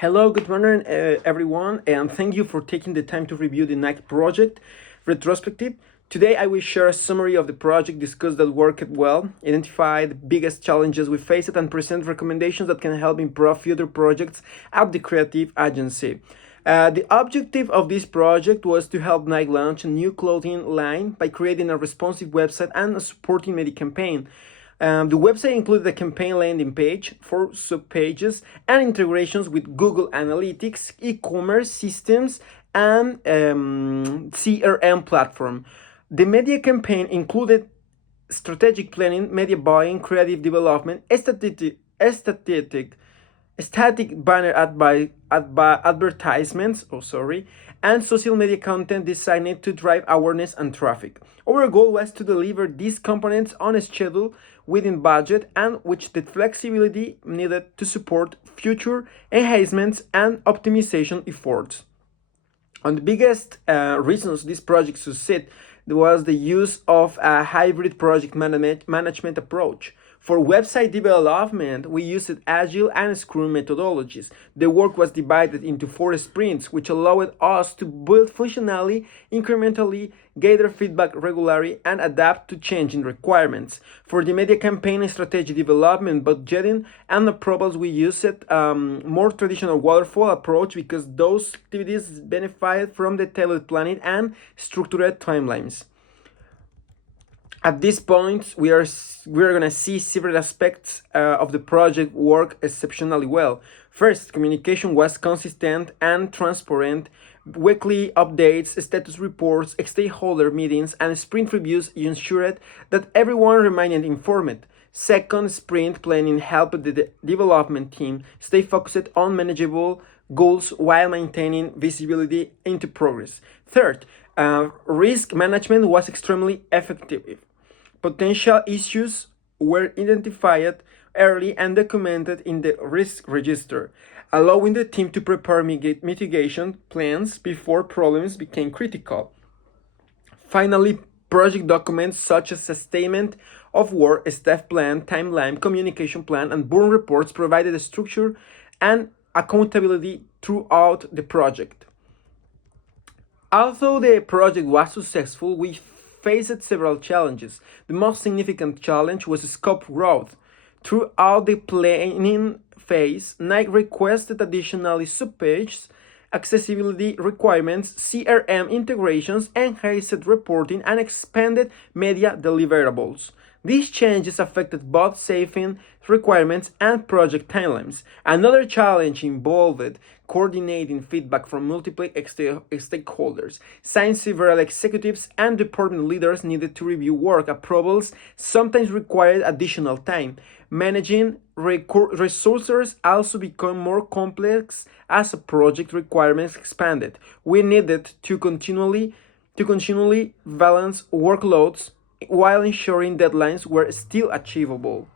Hello, good morning, everyone, and thank you for taking the time to review the Nike project retrospective. Today, I will share a summary of the project, discuss that worked well, identify the biggest challenges we faced, and present recommendations that can help improve future projects at the creative agency. The objective of this project was to help Nike launch a new clothing line by creating a responsive website and a supporting media campaign. The website included a campaign landing page, 4 subpages, and integrations with Google Analytics, e-commerce systems, and CRM platform. The media campaign included strategic planning, media buying, creative development, static banner advertisements, and social media content designed to drive awareness and traffic. Our goal was to deliver these components on a schedule within budget and with the flexibility needed to support future enhancements and optimization efforts. And the biggest reasons this project succeeded was the use of a hybrid project management approach. For website development, we used Agile and Scrum methodologies. The work was divided into 4 sprints, which allowed us to build functionally, incrementally, gather feedback regularly, and adapt to changing requirements. For the media campaign and strategy development, budgeting, and approvals, we used more traditional waterfall approach because those activities benefited from detailed planning and structured timelines. At this point, we're gonna see several aspects of the project work exceptionally well. First, communication was consistent and transparent. Weekly updates, status reports, stakeholder meetings, and sprint reviews ensured that everyone remained informed. Second, sprint planning helped the development team stay focused on manageable goals while maintaining visibility into progress. Third, risk management was extremely effective. Potential issues were identified early and documented in the risk register, allowing the team to prepare mitigation plans before problems became critical. Finally, project documents such as a statement of work, a staff plan, timeline, communication plan, and burn reports provided a structure and accountability throughout the project. Although the project was successful, we faced several challenges. The most significant challenge was scope growth. Throughout the planning phase, Nike requested additional subpages, accessibility requirements, CRM integrations, enhanced reporting, and expanded media deliverables. These changes affected both saving requirements and project timelines. Another challenge involved coordinating feedback from multiple stakeholders. Since several executives and department leaders needed to review work approvals, sometimes required additional time. Managing resources also became more complex as project requirements expanded. We needed to continually balance workloads while ensuring deadlines were still achievable.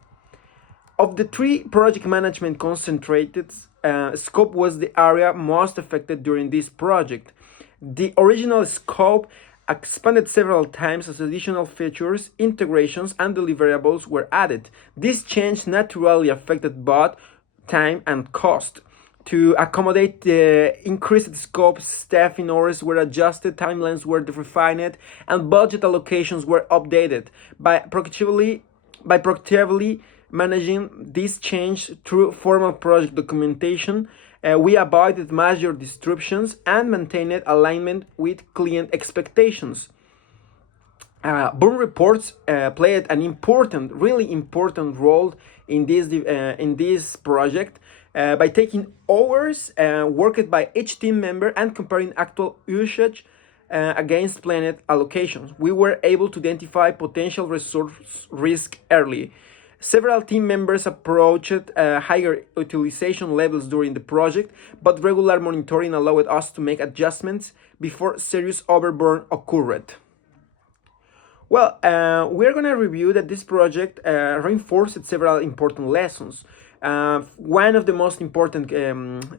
Of the three, project management concentrated scope was the area most affected during this project. The original scope expanded several times as additional features, integrations, and deliverables were added. This change naturally affected both time and cost. To accommodate the increased scope, staffing hours were adjusted, timelines were refined, and budget allocations were updated. By proactively managing this change through formal project documentation, we avoided major disruptions and maintained alignment with client expectations. Burn reports played an really important role in this project by taking hours worked by each team member and comparing actual usage against planned allocations. We were able to identify potential resource risk early. Several team members approached higher utilization levels during the project, but regular monitoring allowed us to make adjustments before serious overburn occurred. Well, we're going to review that this project reinforced several important lessons. One of the most important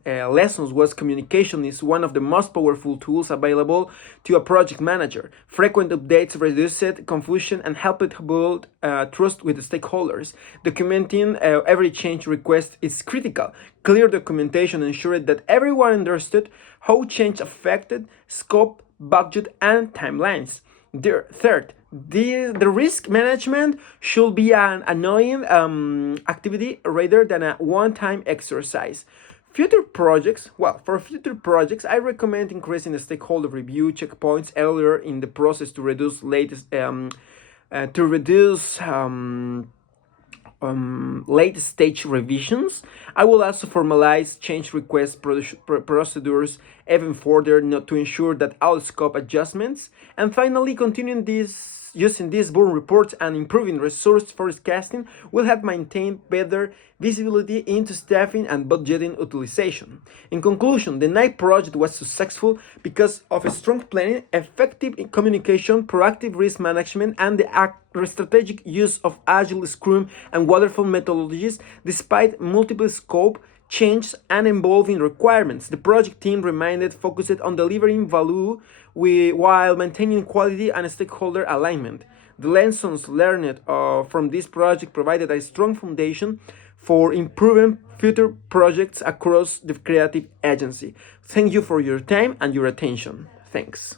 lessons was communication is one of the most powerful tools available to a project manager. Frequent updates reduced confusion and helped build trust with the stakeholders. Documenting every change request is critical. Clear documentation ensured that everyone understood how change affected scope, budget, and timelines. Third, the risk management should be an annoying activity rather than a one-time exercise. For future projects, I recommend increasing the stakeholder review checkpoints earlier in the process to reduce latest to reduce late stage revisions. I will also formalize change request procedures even further not to ensure that all scope adjustments. And finally, continuing this using these burn reports and improving resource forecasting will help maintain better visibility into staffing and budgeting utilization. In conclusion, the night project was successful because of a strong planning, effective communication, proactive risk management, and the strategic use of agile scrum and waterfall methodologies despite multiple scope changes and evolving requirements. The project team remained focused on delivering value while maintaining quality and stakeholder alignment. The lessons learned from this project provided a strong foundation for improving future projects across the creative agency. Thank you for your time and your attention. Thanks.